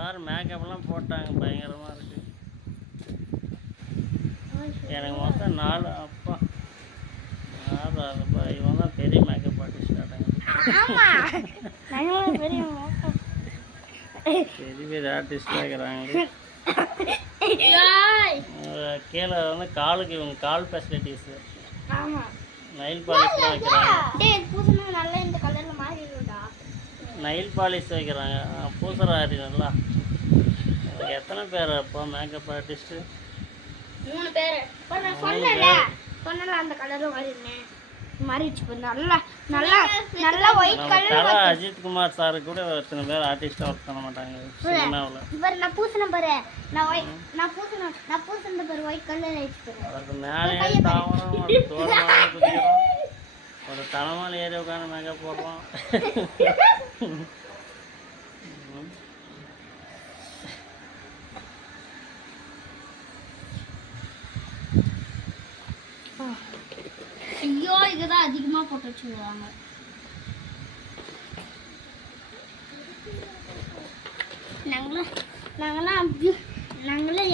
எல்லோரும் மேக்கப்லாம் போட்டாங்க, பயங்கரமாக இருக்குது. எனக்கு மொத்தம் 4 அப்பா 4 அதுப்பா. இவன் தான் பெரிய மேக்கப் ஆர்டிஸ்ட் பெரிய பெரிய ஆர்டிஸ்டாக இருக்கிறாங்க. கீழே வந்து காலுக்கு இவங்க கால் ஃபெசிலிட்டிஸு, நைல் பாலிஷ்லாம் வைக்கிறாங்க. நைல் பாலிஷ் வைக்கிறாங்க, பூசராரி நல்லா. எத்தனை பேர் அப்போ மேக்கப் ஆர்டிஸ்ட்டு? 3 பேர். அந்த கலரும் மாறிடுச்சு. நல்லா white colour. Ajith Kumar sir கூட எத்தனை பேர் ஆர்டிஸ்டா ஒர்க் பண்ண மாட்டாங்க சினிமாவில். பாரு நான் பூசணும் பாரு. நான் பூசணும் பாரு ஒயிட் கலர் ஆயிடுச்சு. அதுக்கு மேலே தாவரம் தோரமாக குதிக்கிறோம், ஒரு தலைமால ஏறி உட்காந்து மேக்கப் போடுறோம். ஐயோ இதுதான் அதிகமாக போட்டு வச்சுருவாங்க. நாங்களாம்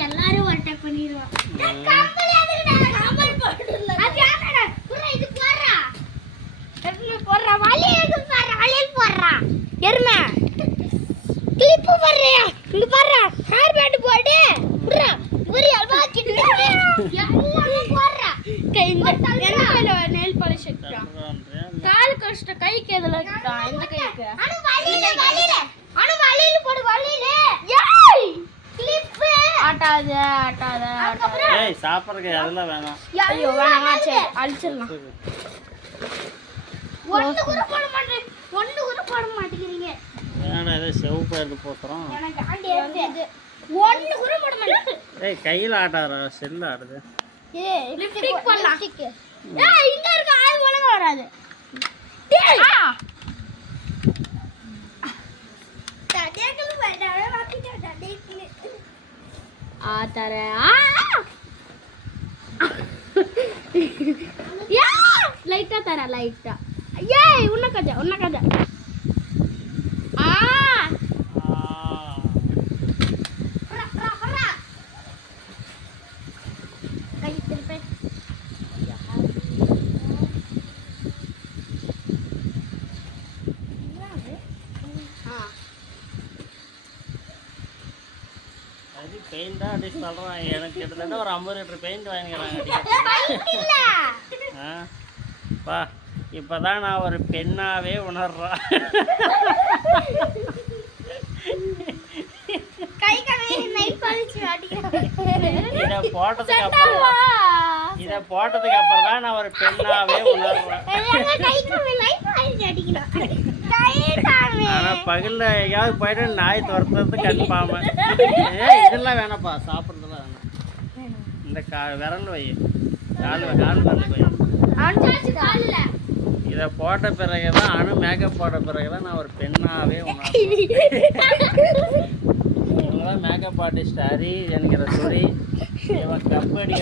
எல்லாரும் ஒரு டைப் பண்ணிடுவோம். எருமை கிளிப்பு போடுறியா? இங்க பாரு ஹேர் பேண்ட் போடு நெயில் பாலிஷ் கால் கஷ்ட கைக்கு எதுல இந்த கைக்கு சாப்பிட்றதுக்கு அதெல்லாம் வேணாம். ஐயோ வேணாமா, சரி அழிச்சிடலாம். ஒண்ணு கூட போட மாட்டேங்கிறீங்க. வேணாம், ஏதோ செவப்பு எடுத்து போட்டுறோம். ஒண்ணு கூட போட மாட்டேன். ஏய் கையில் ஆட்டாரா செல்ல ஆடுது. லிப்ஸ்டிக் போடலாம். ஏய் இங்க இருக்க ஆள் ஒழுங்கா வராது. டேய் டேக்கல வேண்டாம் வாக்கிட்ட டேக்கல தர யா லைட்டா தர லைட்டா. ஏய் உன்ன கஜ கை திருப்பே. அது பெயிண்டா அடி சொல்கிறான். எனக்கு கிட்டத்தட்ட ஒரு 50 லிட்டர் பெயிண்ட் வாங்கிக்கிறாங்க. பா இப்போ தான் நான் ஒரு பெண்ணாகவே உணர்றேன். இதை போட்டதுக்கு அப்புறம் தான் நான் ஒரு பெண்ணாகவே உணர்றேன். ஆனால் பகலில் எங்கேயாவது போயிட்டு நாய் துரத்துறது கன்ஃபார்மு. இதெல்லாம் வேணாப்பா, சாப்பிட்றதுலாம் வேணாம். இந்த விரல் வை, கால் விரல் வை. இதை போட்ட பிறகு தான் மேக்கப் போட்ட பிறகு தான் நான் ஒரு பெண்ணாகவே உணர்றேன். இவங்கதான் மேக்கப் ஆர்டிஸ்ட் ஹரி என்கிற சொரி, இவன் கபடி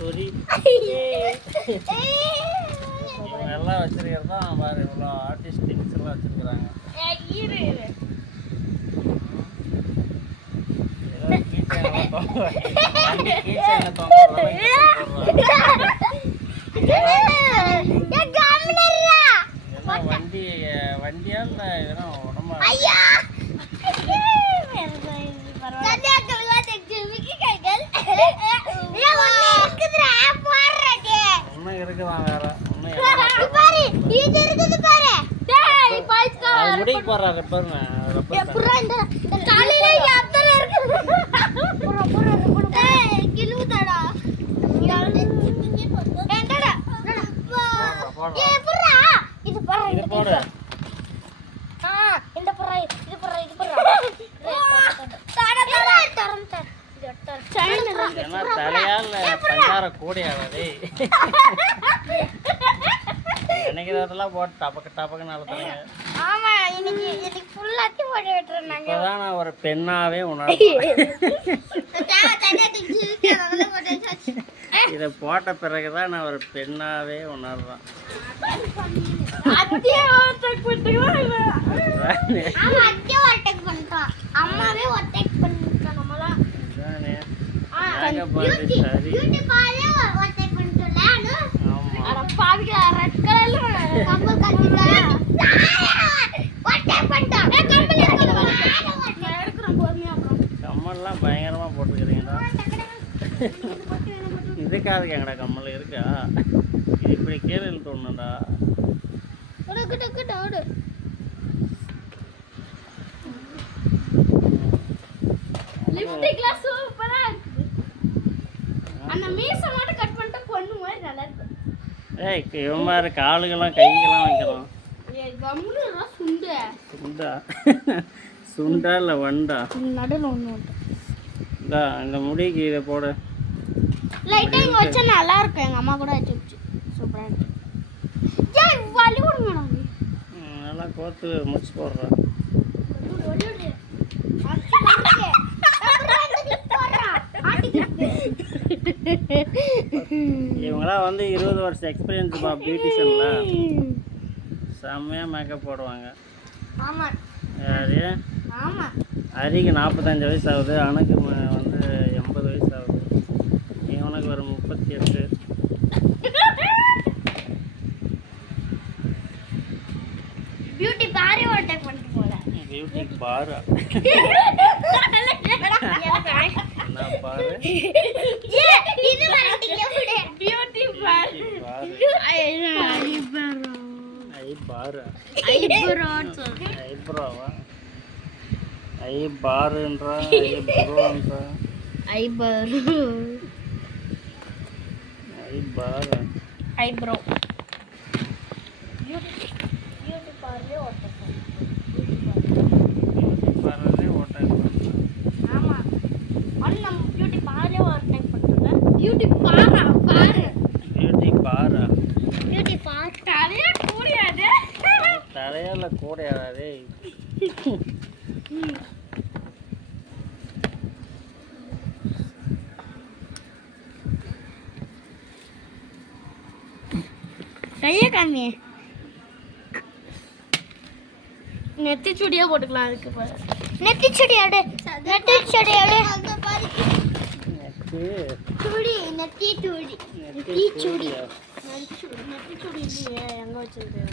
சொரி, இவங்க எல்லாம் வச்சிருக்கிறது தான் பாரு. இவ்வளோ ஆர்டிஸ்ட் திங்ஸ் எல்லாம் வச்சிருக்கிறாங்க. வண்டியா இல்ல இதெல்லாம் உடம்பா? ஒன்னும் இருக்குதான் வேற முடிக்கு போடுறா ரெப்பர்னு போடு. தலையால் பஞ்சார கூடையாவது நினைக்கிறதெல்லாம் போட்டு டபக்கு நடத்துறீங்க. இப்போதான் நான் ஒரு பெண்ணாவே உணர்றேன். இதை போட்ட பிறகுதான் நான் ஒரு பெண்ணாவே உணர்றேன். ஆமா அக்கே ஓவர்டேக் பண்ணிட்டான் அம்மாவே ஓவர்டேக் பண்ணிட்டான் நம்மலாம் இதானே மேக்கப் சரி பியூட்டி பார்லர் ஓவர்டேக் பண்ணிட்டோம்ல ஆமா அட பாவிங்க ரெட் கலர்ல கம்பல் கட்டிட்டா ஓவர்டேக் பண்ணிட்டான் கம்பல் நான் எடுக்கறேன் பொறுமையா அப்புறம் கம்மல்லாம் பயங்கரமா போட்டுக்கிறீங்களா இதுக்காக எங்கடா கம்மல் இருக்கா இது இப்படி கீழே இழுத்து ஒண்ணுடா கிட்ட ஓடு லிப்ஸ்டிக்லாம் சூப்பரா இருக்கு அந்த மீச மட்டும் கட் பண்ணிட்டு பொண்ணு மாதிரி நல்லா இருக்கு ஏய் இவன் மாதிரி காலுக்கெல்லாம் கைக்கெல்லாம் வைக்கிறோம் ஏ கம்முனா சுண்டு சுண்டா சுண்டா இல்லை வண்டா நடுல ஒண்ணு இந்தா இந்த முடிக்கு இதை போட லைட்டா இங்க வச்சா நல்லா இருக்கும் எங்க அம்மா கூட வச்சு சூப்பரா இருக்கு ஏய் வலி விடுங்க நல்லா கோத்து முடிச்சு போடுறா இவங்களாம் வந்து 20 வருஷம் எக்ஸ்பீரியன்ஸ்ப்பா பியூட்டிஷியனில் செம்மையாக மேக்கப் போடுவாங்க ஆமா யாரு ஆமா ஹரிக்கு 45 வயசு ஆகுது அனுக்கு வந்து 80 வயசு ஆகுது இவனுக்கு ஒரு 38 பியூட்டி பாரி ஓவர்டேக் பண்ணிட்டு போல பியூட்டி பாரா என்ன பாரு ஏ இது வரட்டிங்க புடி பியூட்டி பார் ஐ பாரா ஐப்ரோவா ஐப்ரோவா ஐ பாருன்றா ஐ ப்ரோன்றா ஐப்ரோ ஐ பாரா eyebrow beauty parlour overtake beauty பார்லரே ஓட்டாங்க ஆமா அண்ணா பியூட்டி பார்லர் ஓவர்டேக் பண்ணிட்டோம்ல பியூட்டி பாரா பாரு பியூட்டி பாரா பியூட்டி பார் தலைய கூடியாதே தலையால கூடையாதே கைய காமி நெத்தி சுடியா போட்டுக்கலாம் அதுக்கு போல நெத்தி சுடி எடு நெத்தி சுடி எடு சுடி நெத்தி சுடி நெத்தி சுடி நெத்தி சுடி இல்லையே எங்க வச்சிருக்கேன்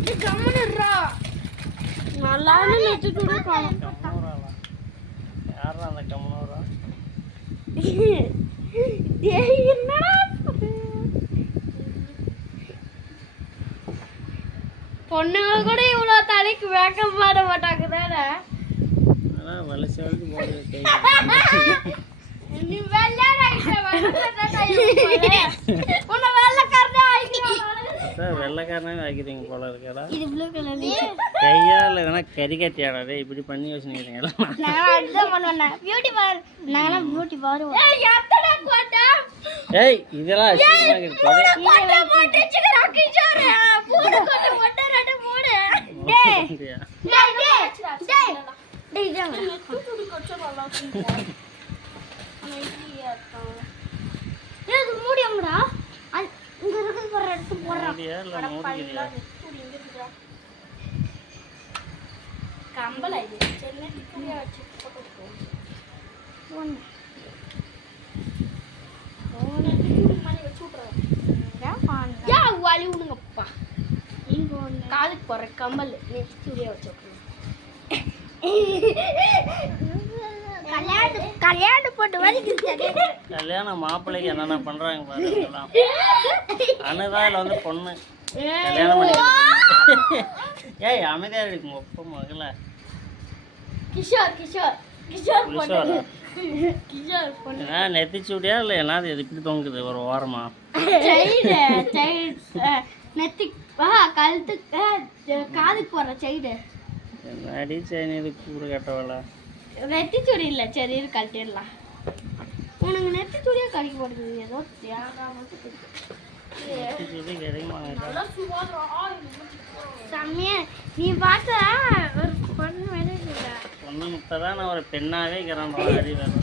இது கம்மனுறா நல்லா நெத்தி சுடி காணும் கம்மனூராளா யாரா அந்த கம்மனூரா டேய் என்னடா பொண்ணுங்க கூட இவ்வளோ தலைக்கு மேக்கப் பண்ண மாட்டாங்க தானே ஆனால் வலிச்சு வலிச்சு போடுறது நீ உன்னை வெள்ளைக்காரனே அதான் வெள்ளைக்காரனே ஆக்கிட்டீங்க போல இருக்கா இது ப்ளூ கலர் கையால் எதனா கறி கட்டியாடா இப்படி பண்ணி வச்சுக்கிறீங்களா நான் அதுதான் பண்ணுவேன் பியூட்டி பார் நான் பியூட்டி பார் ஏய் எத்தனை கோட்டா ஏய் இதெல்லாம் அசிங்கமா இருக்கு கொடை கோட்டா போட்டு சிக்கராக்கி சாரு போடு கோட்டா போட்டு ரெண்டு போடு டேய் டேய் டேய் டேய் ஜாங்க துடி கொச்ச நல்லா இருக்கு ஏய் இது மூடியம்டா இங்க இருக்கு போற எடுத்து போறா மூடியா இல்ல மூடிக்கிறியா கம்பல் ஐடி சென்னை டிக்கரியா வச்சு போட்டு ஒன் வலி விடுங்கப்பா காலுக்கு போற கம்பல் நெக்ஸ்ட் ஸ்டுடியோ வச்சுக்கணும் கல்யாணம் போட்டு வலிக்குது கல்யாணம் மாப்பிள்ளைக்கு என்னென்ன பண்றாங்க பாருங்களா அனுதான் இதுல வந்து பொண்ணு கல்யாணம் பண்ணி ஏய் அமைதியா இருக்கு ஒப்ப மகள கிஷோர் கிஷோர் கிஷோர் பொண்ணு கிஷோர் பொண்ணு நெத்திச்சூடியா இல்லை என்னது இது இப்படி தொங்குது ஒரு ஓரமா நெத்தி கழுத்து காதுக்கு போடுற சைடு என்னடி செயின் இது கூறு கட்டவள நெத்தி சுடி இல்லை சரி கழட்டிடலாம் உனக்கு நெத்தி சுடியா கழிக்க போடுது ஏதோ நெத்திச்சூடி கிடைக்குமாங்க செம்மையா நீ பார்த்தா ஒரு பொண்ணு வெளியில பொண்ணு முட்டை நான் ஒரு பெண்ணாவே இருக்கிறேன் அறிவேன்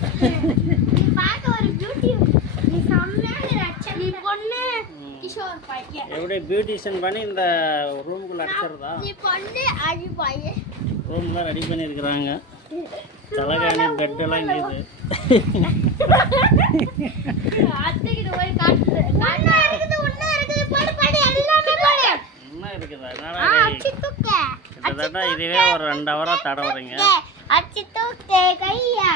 நீ பார்க்க ஒரு பியூட்டி நீ செம்மையா நீ பொண்ணு கிஷோர் பையன் எப்படி பியூட்டிஷியன் பண்ணி இந்த ரூமுக்குள்ள அடிச்சிருதா? நீ பண்ணு அடி பையன் ரூம்லாம் ரெடி பண்ணியிருக்கிறாங்க. தலைகாணி பெட்டெல்லாம் இருக்குது. அத்தைக்கிட்ட போய் காட்டு ஒண்ணா இருக்குது போடு படி எல்லாமே போடு என்ன இருக்குதா? அச்சி தூக்க கிட்டத்தட்ட இதுவே ஒரு 2 ஹவரா தடவுறீங்க. அச்சி தூக்க கையா